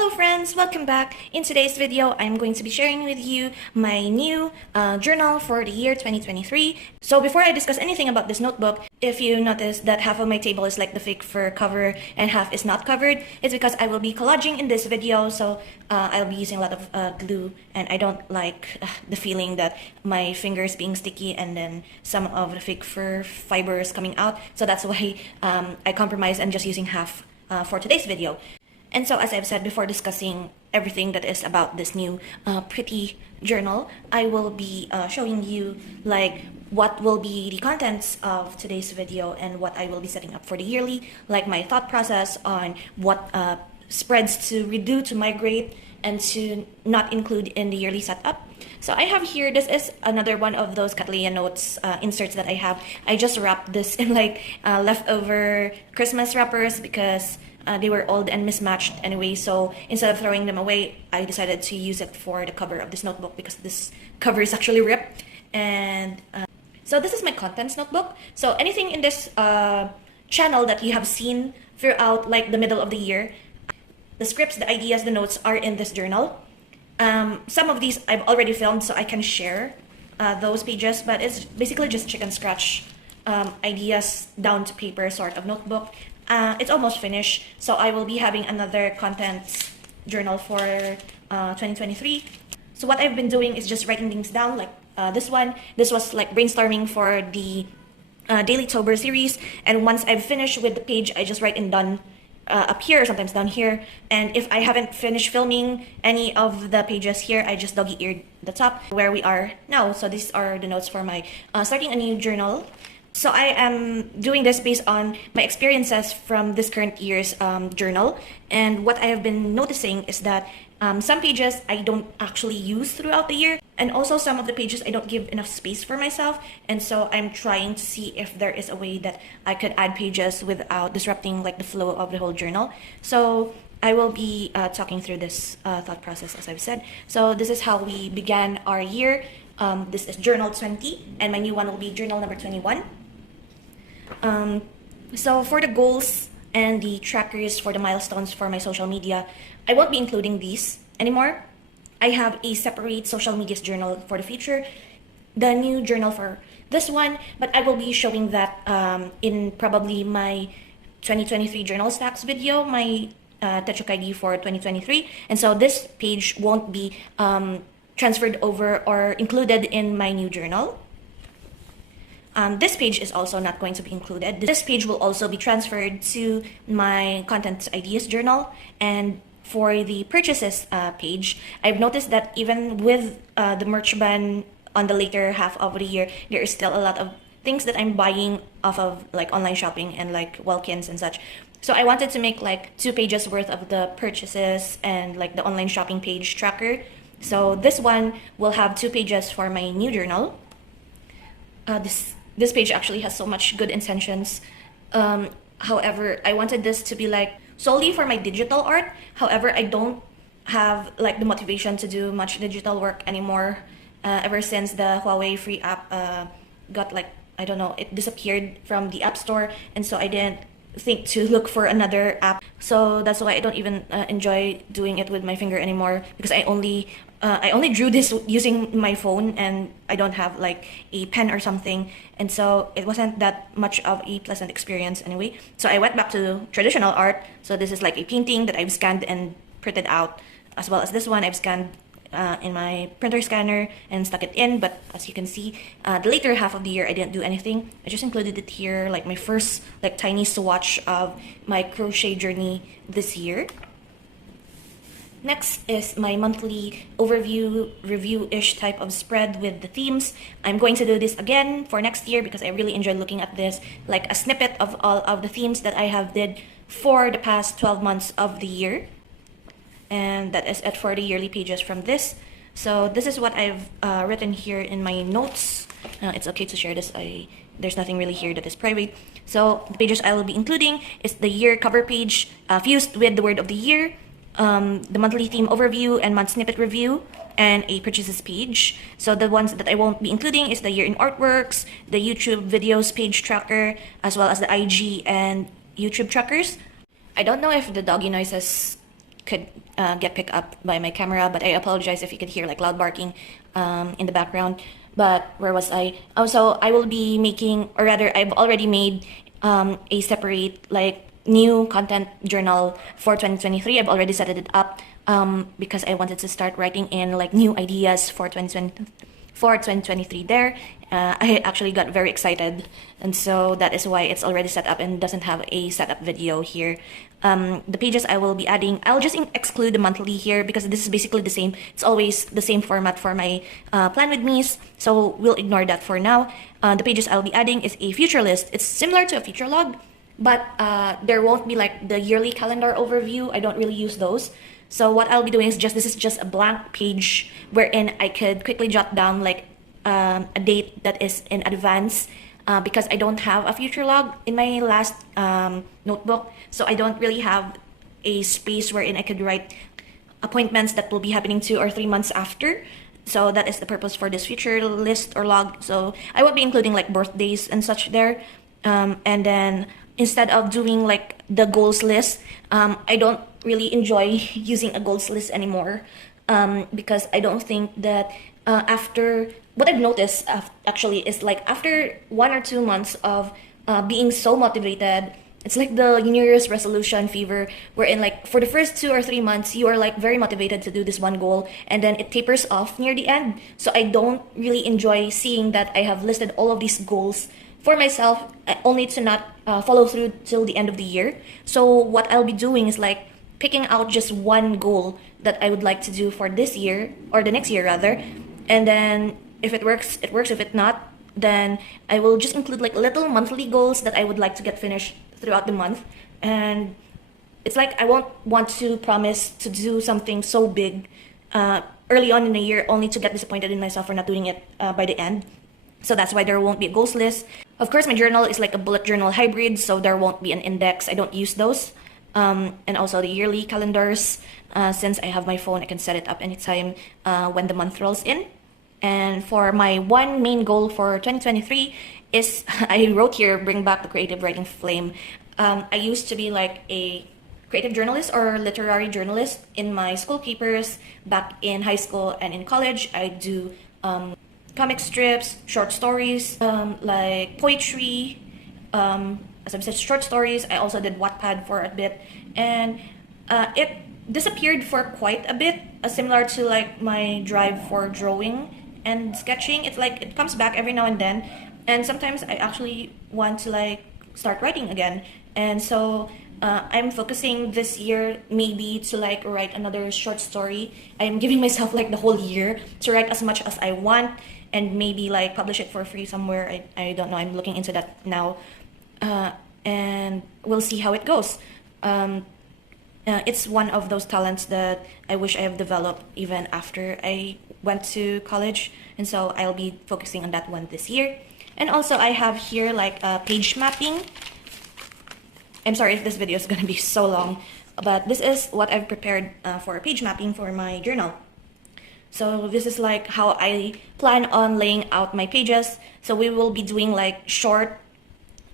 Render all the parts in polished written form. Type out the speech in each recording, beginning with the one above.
Hello friends, welcome back. In today's video, I'm going to be sharing with you my new journal for the year 2023. So before I discuss anything about this notebook, if you notice that half of my table is like the fake fur cover and half is not covered, it's because I will be collaging in this video. So I'll be using a lot of glue, and I don't like the feeling that my fingers being sticky and then some of the fake fur fibers coming out. So that's why I compromise and just using half for today's video. And so, as I've said before, discussing everything that is about this new pretty journal, I will be showing you like what will be the contents of today's video and what I will be setting up for the yearly, like my thought process on what spreads to redo, to migrate, and to not include in the yearly setup. So I have here, this is another one of those Catalina notes inserts that I have. I just wrapped this in like leftover Christmas wrappers because they were old and mismatched anyway, so instead of throwing them away, I decided to use it for the cover of this notebook because this cover is actually ripped. And so this is my contents notebook. So anything in this channel that you have seen throughout like the middle of the year, the scripts, the ideas, the notes are in this journal. Some of these I've already filmed, so I can share those pages, but it's basically just chicken scratch ideas down to paper sort of notebook. It's almost finished, so I will be having another contents journal for 2023. So what I've been doing is just writing things down, like this one. This was like brainstorming for the Daily Tober series, and once I've finished with the page, I just write in done up here, or sometimes down here. And if I haven't finished filming any of the pages here, I just doggy-eared the top where we are now. So these are the notes for my starting a new journal. So I am doing this based on my experiences from this current year's journal. And what I have been noticing is that some pages I don't actually use throughout the year. And also some of the pages I don't give enough space for myself. And so I'm trying to see if there is a way that I could add pages without disrupting like the flow of the whole journal. So I will be talking through this thought process, as I've said. So this is how we began our year. This is journal 20, and my new one will be journal number 21. So for the goals and the trackers for the milestones for my social media, I won't be including these anymore. I have a separate social media journal for the future, the new journal for this one, but I will be showing that in probably my 2023 journal stacks video, my Techukagi for 2023. And so this page won't be transferred over or included in my new journal. This page is also not going to be included. This page will also be transferred to my content ideas journal. And for the purchases page, I've noticed that even with the merch ban on the later half of the year, there is still a lot of things that I'm buying off of like online shopping and like Welkins and such. So I wanted to make like 2 pages worth of the purchases and like the online shopping page tracker. So this one will have 2 pages for my new journal. This page actually has so much good intentions. However, I wanted this to be like solely for my digital art. However, I don't have like the motivation to do much digital work anymore ever since the Huawei free app got like, I don't know, it disappeared from the app store. And so I didn't think to look for another app. So that's why I don't even enjoy doing it with my finger anymore, because I only drew this using my phone and I don't have like a pen or something, and so it wasn't that much of a pleasant experience anyway. So I went back to traditional art. So this is like a painting that I've scanned and printed out, as well as this one I've scanned in my printer scanner and stuck it in. But as you can see, the later half of the year I didn't do anything. I just included it here, like my first like tiny swatch of my crochet journey this year. Next is my monthly overview, review-ish type of spread with the themes. I'm going to do this again for next year because I really enjoyed looking at this, like a snippet of all of the themes that I have did for the past 12 months of the year. And that is it for the yearly pages from this. So this is what I've written here in my notes. It's okay to share this. There's nothing really here that is private. So the pages I will be including is the year cover page fused with the word of the year, the monthly theme overview and month snippet review, and a purchases page. So the ones that I won't be including is the year in artworks, the YouTube videos page tracker, as well as the IG and YouTube trackers. I don't know if the doggy noises could get picked up by my camera, but I apologize if you could hear like loud barking in the background. But where was I? Oh, so I will be making, or rather I've already made a separate like new content journal for 2023. I've already set it up because I wanted to start writing in like new ideas for 2023 there. I actually got very excited, and so that is why it's already set up and doesn't have a setup video here. The pages I will be adding, I'll just exclude the monthly here because this is basically the same. It's always the same format for my plan with me's, so we'll ignore that for now. The pages I'll be adding is a future list. It's similar to a future log, but there won't be like the yearly calendar overview. I don't really use those. So what I'll be doing is this is just a blank page wherein I could quickly jot down like a date that is in advance because I don't have a future log in my last notebook. So I don't really have a space wherein I could write appointments that will be happening 2 or 3 months after. So that is the purpose for this future list or log. So I won't be including like birthdays and such there. And then instead of doing like the goals list, I don't really enjoy using a goals list anymore because I don't think that after what I've noticed actually is like after 1 or 2 months of being so motivated, it's like the New Year's resolution fever, wherein like for the first 2 or 3 months you are like very motivated to do this one goal, and then it tapers off near the end. So I don't really enjoy seeing that I have listed all of these goals for myself only to not follow through till the end of the year. So what I'll be doing is like picking out just one goal that I would like to do for this year, or the next year rather, and then if it works, it works. If it not, then I will just include like little monthly goals that I would like to get finished throughout the month. And it's like I won't want to promise to do something so big early on in the year only to get disappointed in myself for not doing it by the end. So that's why there won't be a goals list. Of course, my journal is like a bullet journal hybrid, so there won't be an index. I don't use those. And also the yearly calendars. Since I have my phone, I can set it up anytime when the month rolls in. And for my one main goal for 2023 is, I wrote here, bring back the creative writing flame. I used to be like a creative journalist or literary journalist in my school papers back in high school and in college. I do comic strips, short stories, like poetry, as I've said, short stories. I also did Wattpad for a bit, and it disappeared for quite a bit, similar to like my drive for drawing and sketching. It's like it comes back every now and then, and sometimes I actually want to like start writing again. And so I'm focusing this year maybe to like write another short story. I'm giving myself like the whole year to write as much as I want and maybe like publish it for free somewhere. I don't know, I'm looking into that now, and we'll see how it goes. It's one of those talents that I wish I have developed even after I went to college, and so I'll be focusing on that one this year. And also I have here like page mapping. I'm sorry if this video is going to be so long, but this is what I've prepared for page mapping for my journal. So this is like how I plan on laying out my pages. So we will be doing like short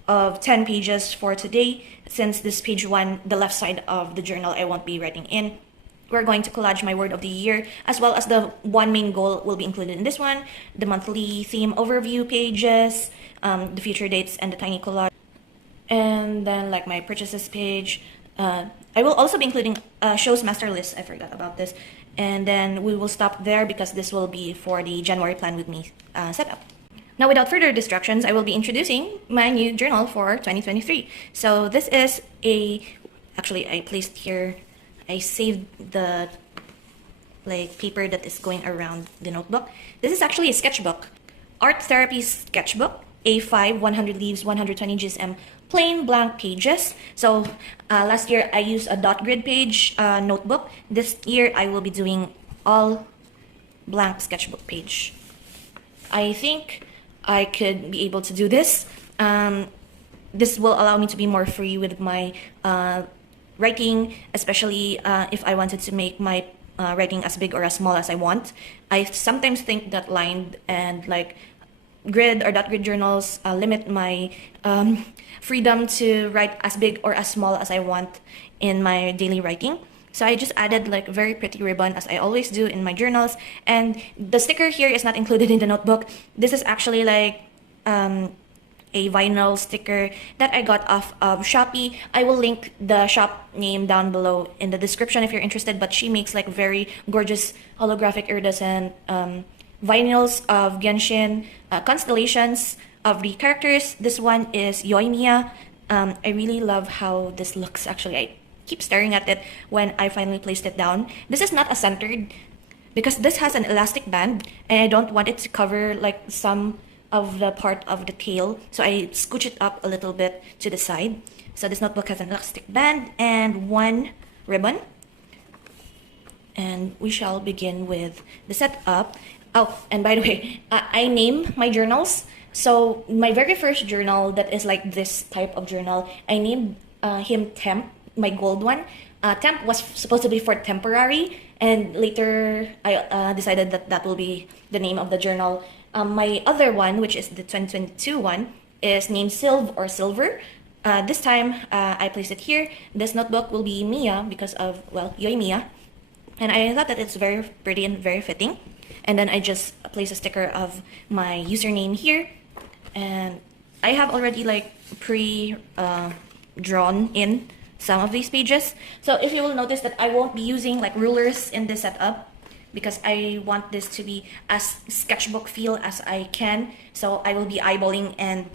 of 10 pages for today. Since this page 1, the left side of the journal, I won't be writing in. We're going to collage my word of the year, as well as the one main goal will be included in this one, the monthly theme overview pages, the future dates, and the tiny collage. And then like my purchases page. I will also be including shows master list. I forgot about this. And then we will stop there because this will be for the January plan with me setup. Now, without further distractions, I will be introducing my new journal for 2023. So this is actually I placed here, I saved the like paper that is going around the notebook. This is actually a sketchbook, Artherapy sketchbook, A5, 100 leaves, 120 GSM, plain blank pages. So last year I used a dot grid page notebook. This year I will be doing all blank sketchbook page. I think I could be able to do this. This will allow me to be more free with my writing, especially if I wanted to make my writing as big or as small as I want. I sometimes think that lined and like grid or dot grid journals limit my freedom to write as big or as small as I want in my daily writing. So I just added like very pretty ribbon as I always do in my journals. And the sticker here is not included in the notebook. This is actually like a vinyl sticker that I got off of Shopee. I will link the shop name down below in the description if you're interested, but she makes like very gorgeous holographic iridescent vinyls of Genshin, constellations of the characters. This one is Yoimiya. I really love how this looks actually. I keep staring at it when I finally placed it down. This is not a centered because this has an elastic band and I don't want it to cover like some of the part of the tail, so I scooch it up a little bit to the side. So this notebook has an elastic band and one ribbon, and we shall begin with the setup. Oh, and by the way, I name my journals. So my very first journal that is like this type of journal, I named him Temp, my gold one. Temp was supposed to be for temporary, and later I decided that that will be the name of the journal. My other one, which is the 2022 one, is named Silv or Silver. This time, I placed it here. This notebook will be Mia because of, well, Yoimiya. And I thought that it's very pretty and very fitting. And then I just place a sticker of my username here. And I have already like drawn in some of these pages. So if you will notice that I won't be using like rulers in this setup, because I want this to be as sketchbook feel as I can. So I will be eyeballing and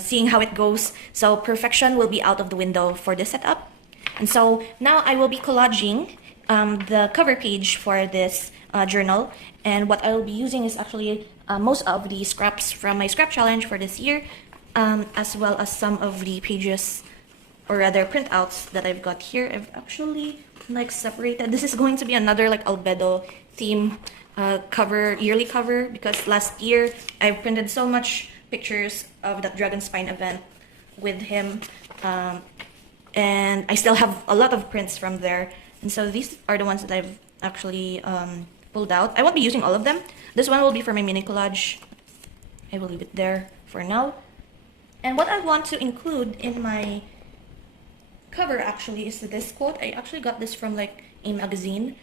seeing how it goes. So perfection will be out of the window for this setup. And so now I will be collaging the cover page for this journal. And what I will be using is actually most of the scraps from my scrap challenge for this year, as well as some of the pages, or rather printouts that I've got here. I've actually like separated. This is going to be another like albedo theme cover, yearly cover, because last year I printed so much pictures of that Dragon Spine event with him, and I still have a lot of prints from there. And so these are the ones that I've actually pulled out. I won't be using all of them. This one will be for my mini collage. I will leave it there for now. And what I want to include in my cover actually is this quote. I actually got this from like a magazine,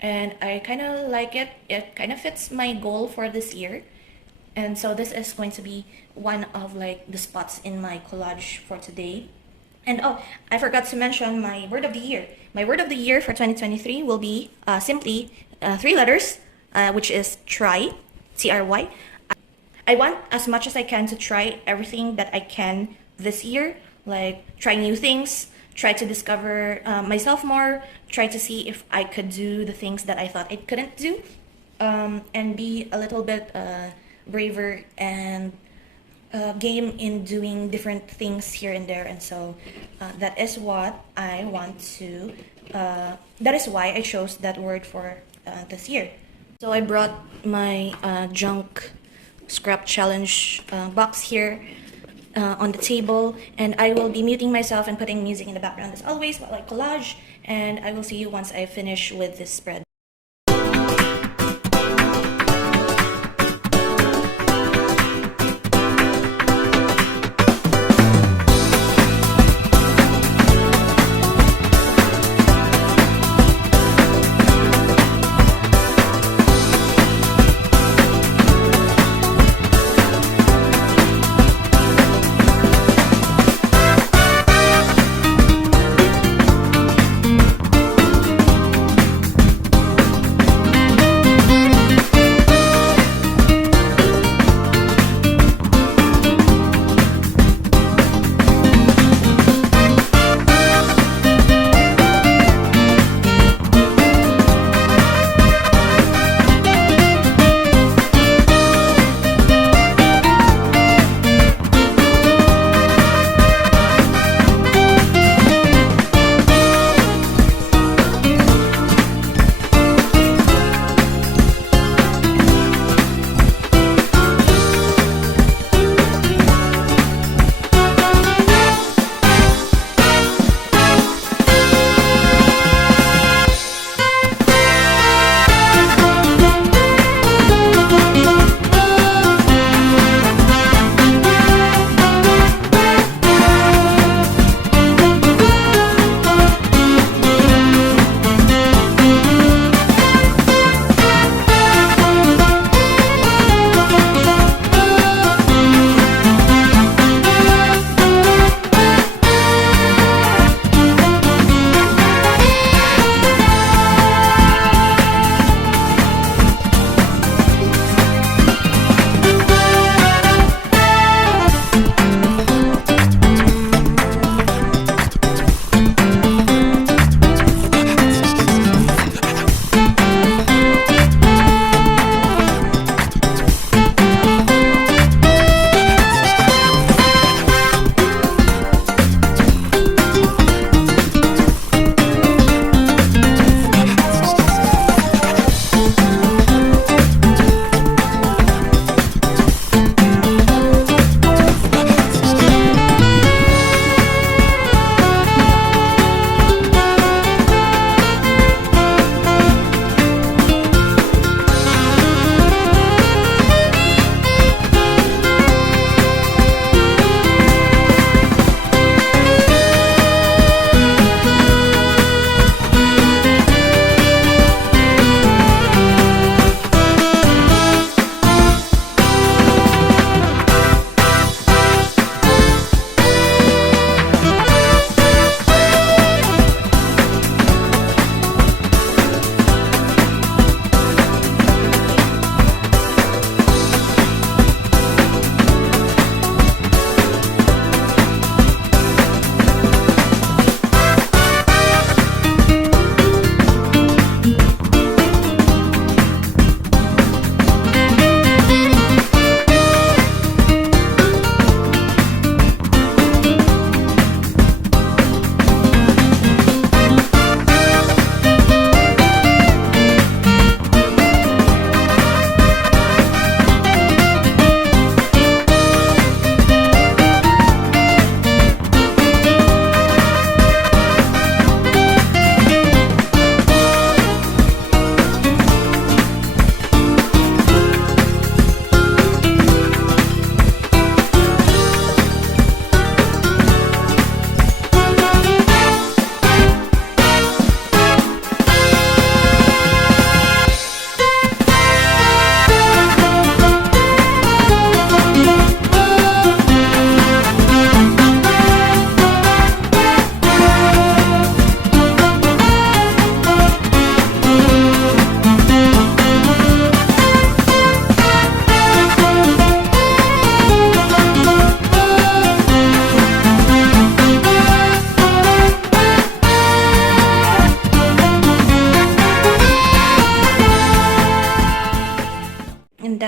and I kind of like it. It kind of fits my goal for this year, and so this is going to be one of like the spots in my collage for today. And oh, I forgot to mention my word of the year. My word of the year for 2023 will be simply 3 letters, which is try, T-R-Y. I want as much as I can to try everything that I can this year. Like try new things, try to discover myself more, try to see if I could do the things that I thought I couldn't do, and be a little bit braver and game in doing different things here and there. And so that is what I want to, that is why I chose that word for this year. So I brought my junk scrap challenge box here on the table, and I will be muting myself and putting music in the background as always while I collage, and I will see you once I finish with this spread.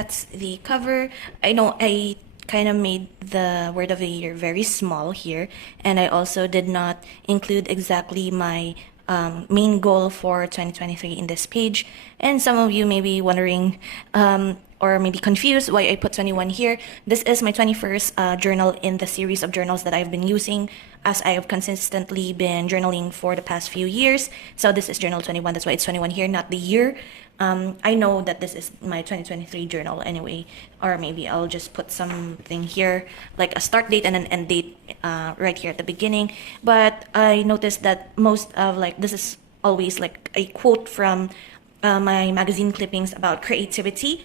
that's the cover. I know I kind of made the word of the year very small here, and I also did not include exactly my main goal for 2023 in this page. And some of you may be wondering or maybe confused why I put 21 here. This is my 21st journal in the series of journals that I've been using, as I have consistently been journaling for the past few years. So this is journal 21, that's why it's 21 here, not the year. I know that this is my 2023 journal anyway, or maybe I'll just put something here, like a start date and an end date right here at the beginning. But I noticed that most of, like, this is always like a quote from my magazine clippings about creativity.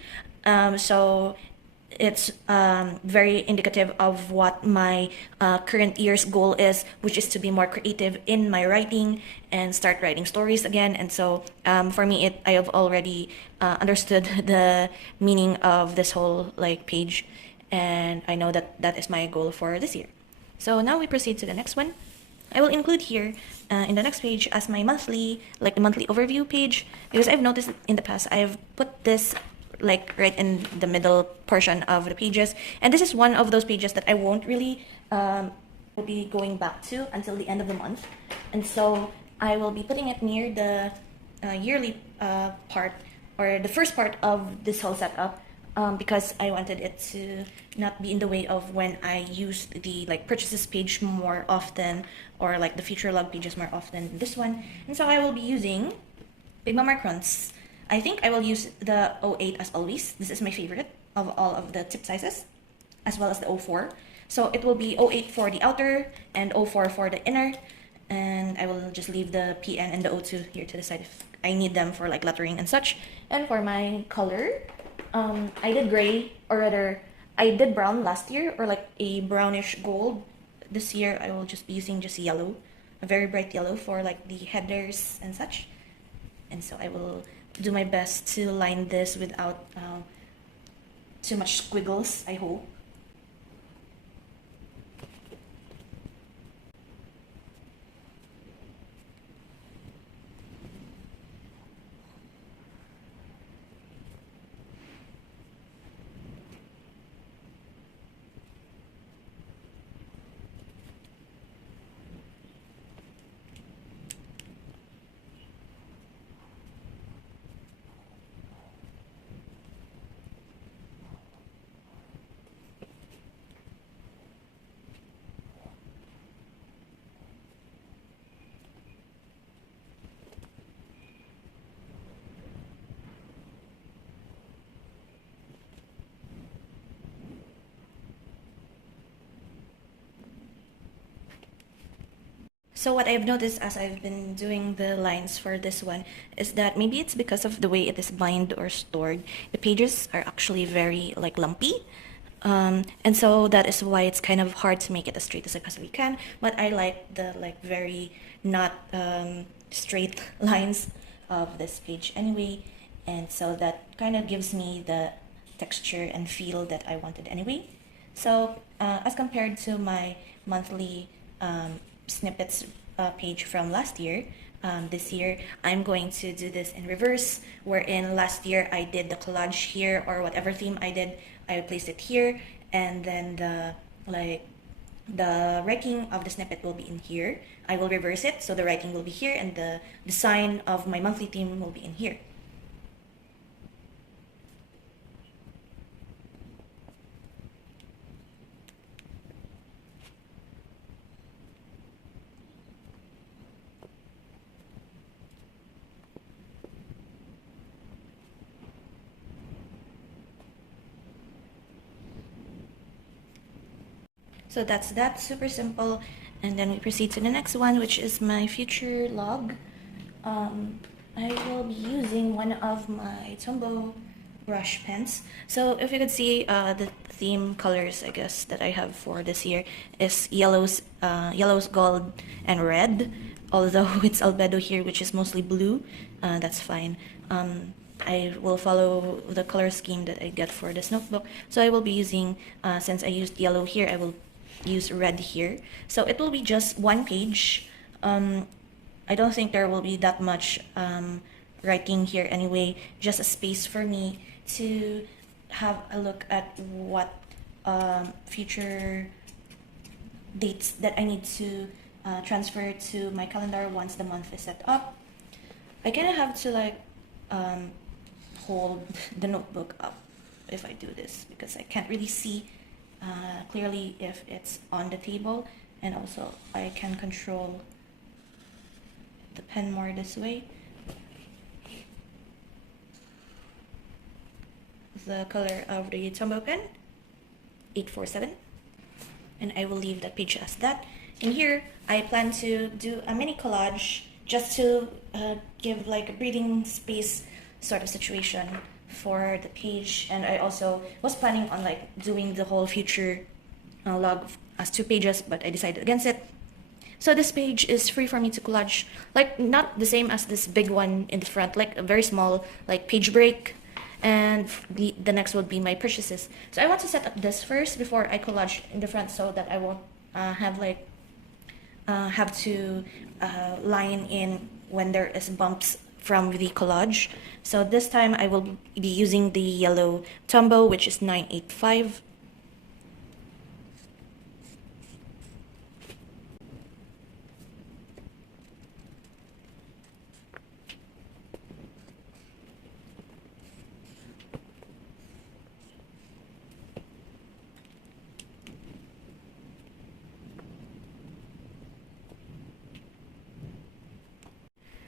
So it's very indicative of what my current year's goal is, which is to be more creative in my writing and start writing stories again. And so for me, I have already understood the meaning of this whole like page, and I know that that is my goal for this year. So now we proceed to the next one. I will include here in the next page as my monthly, like the monthly overview page, because I've noticed in the past I've put this like right in the middle portion of the pages, and this is one of those pages that I won't really will be going back to until the end of the month, and so I will be putting it near the yearly part, or the first part of this whole setup, because I wanted it to not be in the way of when I use the like purchases page more often, or like the future log pages more often than this one. And so I will be using Big Mama Crunts. I think I will use the 08 as always. This is my favorite of all of the tip sizes, as well as the 04. So it will be 08 for the outer and 04 for the inner. And I will just leave the PN and the 02 here to the side if I need them for like lettering and such. And for my color, I did gray, or rather, I did brown last year, or like a brownish gold. This year, I will just be using just yellow, a very bright yellow for like the headers and such. And so I will do my best to line this without too much squiggles, I hope. So what I've noticed as I've been doing the lines for this one is that maybe it's because of the way it is bind or stored. The pages are actually very like lumpy. And so that is why it's kind of hard to make it as straight as I possibly can. But I like the like very not straight lines of this page anyway. And so that kind of gives me the texture and feel that I wanted anyway. So as compared to my monthly snippets page from last year, this year I'm going to do this in reverse, wherein last year I did the collage here, or whatever theme I did, I placed it here, and then the writing of the snippet will be in here. I will reverse it, so the writing will be here and the design of my monthly theme will be in here. So that's that, super simple. And then we proceed to the next one, which is my future log. I will be using one of my Tombow brush pens. So if you could see the theme colors, I guess, that I have for this year is yellows, gold, and red. Although it's albedo here, which is mostly blue, that's fine. I will follow the color scheme that I get for this notebook. So I will be using, since I used yellow here, I will use red here. So it will be just one page. I don't think there will be that much writing here anyway, just a space for me to have a look at what future dates that I need to transfer to my calendar once the month is set up. I kind of have to like hold the notebook up if I do this, because I can't really see clearly if it's on the table, and also I can control the pen more this way. The color of the Tombow pen, 847, and I will leave that page as that. In here, I plan to do a mini collage just to give like a breathing space sort of situation for the page. And I also was planning on like doing the whole future log as 2 pages, but I decided against it. So this page is free for me to collage, like not the same as this big one in the front, like a very small like page break. And the next would be my purchases. So I want to set up this first before I collage in the front, so that I won't have to line in when there is bumps from the collage. So this time I will be using the yellow Tombow, which is 985.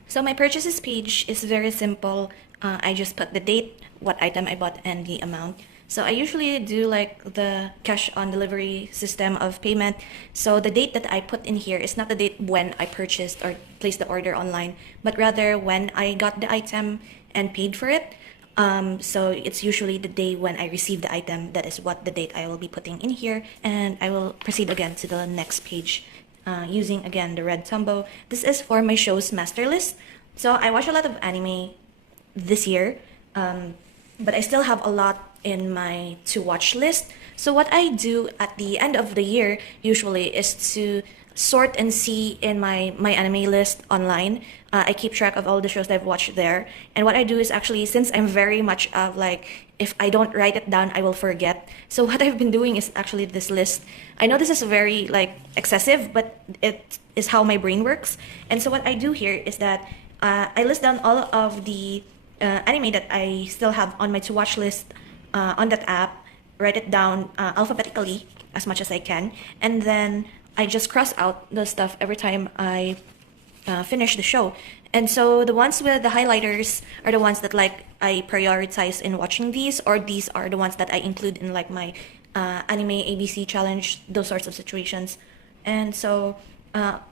So my purchases page is very simple. I just put the date, what item I bought, and the amount. So I usually do like the cash on delivery system of payment. So the date that I put in here is not the date when I purchased or placed the order online, but rather when I got the item and paid for it. So it's usually the day when I receive the item. That is what the date I will be putting in here. And I will proceed again to the next page. Using again the red Tombow. This is for my show's master list. So I watch a lot of anime this year, but I still have a lot in my to watch list. So what I do at the end of the year usually is to sort and see in my anime list online. I keep track of all the shows that I've watched there. And what I do is actually, since I'm very much of like, if I don't write it down, I will forget. So what I've been doing is actually this list. I know this is very like excessive, but it is how my brain works. And so what I do here is that I list down all of the anime that I still have on my to watch list on that app, write it down alphabetically as much as I can, and then I just cross out the stuff every time I finish the show. And so the ones with the highlighters are the ones that like I prioritize in watching these, or these are the ones that I include in like my anime ABC challenge, those sorts of situations. And so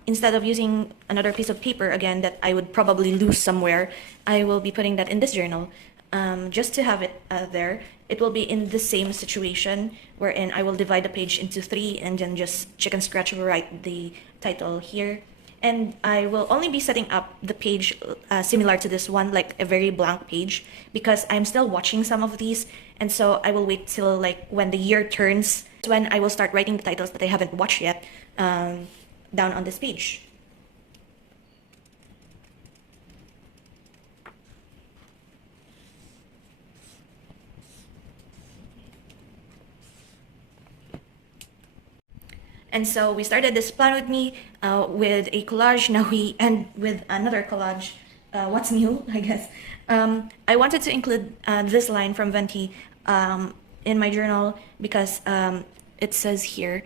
instead of using another piece of paper again that I would probably lose somewhere, I will be putting that in this journal just to have it there. It will be in the same situation wherein I will divide the page into 3 and then just chicken scratch write the title here. And I will only be setting up the page similar to this one, like a very blank page, because I'm still watching some of these. And so I will wait till like when the year turns, when I will start writing the titles that I haven't watched yet down on this page. And so we started this plan with me with a collage. Now we end with another collage. What's new, I guess. I wanted to include this line from Venti in my journal because it says here,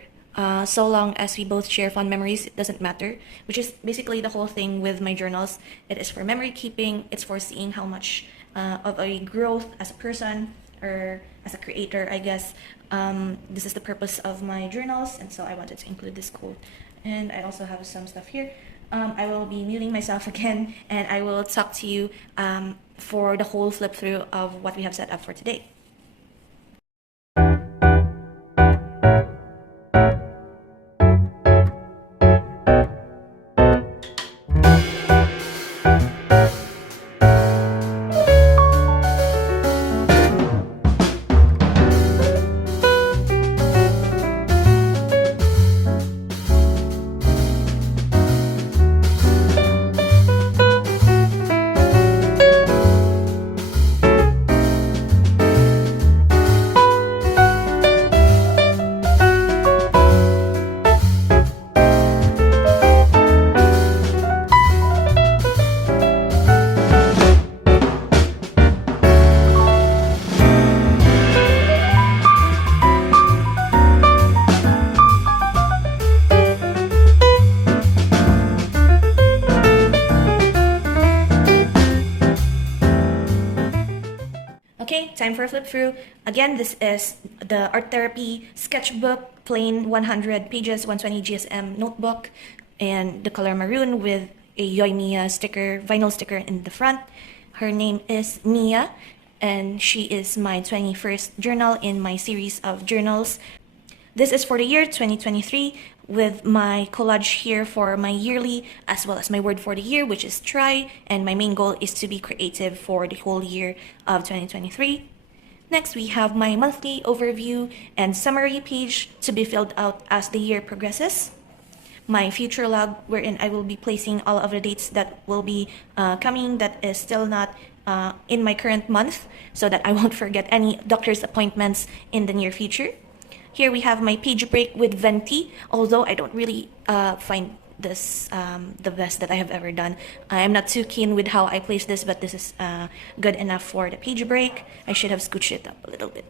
so long as we both share fond memories, it doesn't matter, which is basically the whole thing with my journals. It is for memory keeping. It's for seeing how much of a growth as a person or as a creator, I guess. This is the purpose of my journals, and so I wanted to include this quote. And I also have some stuff here. I will be muting myself again, and I will talk to you for the whole flip through of what we have set up for today. Okay, time for a flip through. Again, this is the Artherapy Sketchbook, plain 100 pages, 120 GSM notebook, and the color maroon with a Yoy Mia sticker, vinyl sticker in the front. Her name is Mia, and she is my 21st journal in my series of journals. This is for the year 2023 with my collage here for my yearly as well as my word for the year, which is try, and my main goal is to be creative for the whole year of 2023. Next, we have my monthly overview and summary page to be filled out as the year progresses. My future log, wherein I will be placing all of the dates that will be coming that is still not in my current month, so that I won't forget any doctor's appointments in the near future. Here we have my page break with Venti, although I don't really find this the best that I have ever done. I am not too keen with how I place this, but this is good enough for the page break. I should have scooched it up a little bit,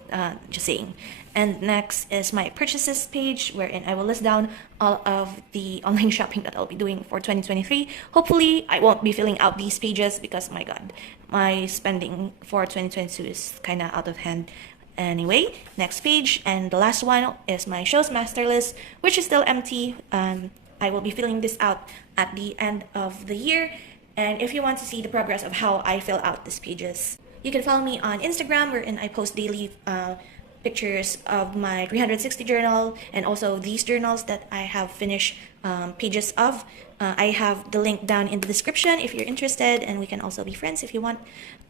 just saying. And next is my purchases page, wherein I will list down all of the online shopping that I'll be doing for 2023. Hopefully, I won't be filling out these pages because, my God, my spending for 2022 is kind of out of hand. Anyway, next page, and the last one is my show's master list, which is still empty. I will be filling this out at the end of the year. And if you want to see the progress of how I fill out these pages, you can follow me on Instagram, wherein I post daily pictures of my 360 journal and also these journals that I have finished pages of. I have the link down in the description if you're interested, and we can also be friends if you want.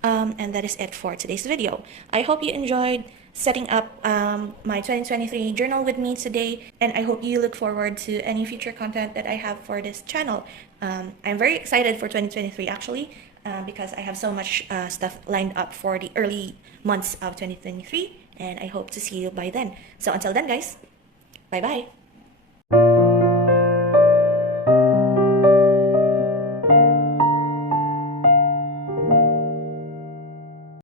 And that is it for today's video. I hope you enjoyed setting up my 2023 journal with me today, and I hope you look forward to any future content that I have for this channel. I'm very excited for 2023 actually, because I have so much stuff lined up for the early months of 2023, and I hope to see you by then. So until then, guys, bye bye.